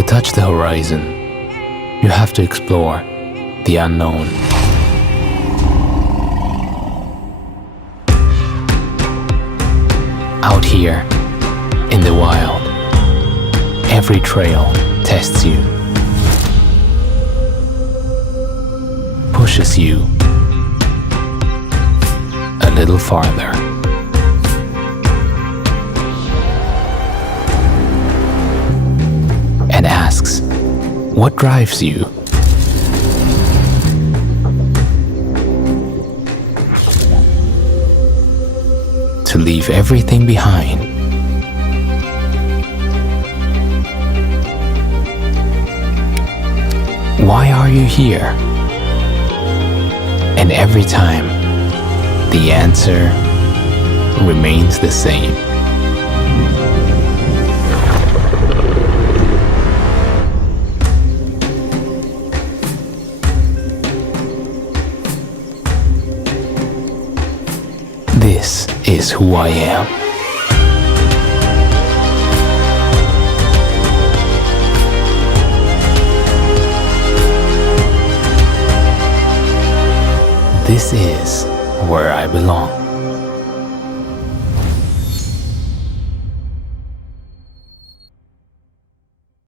To touch the horizon, you have to explore the unknown. Out here, in the wild, every trail tests you, pushes you a little farther. And asks, what drives you? To leave everything behind. Why are you here? And every time, the answer remains the same. This is who I am. This is where I belong.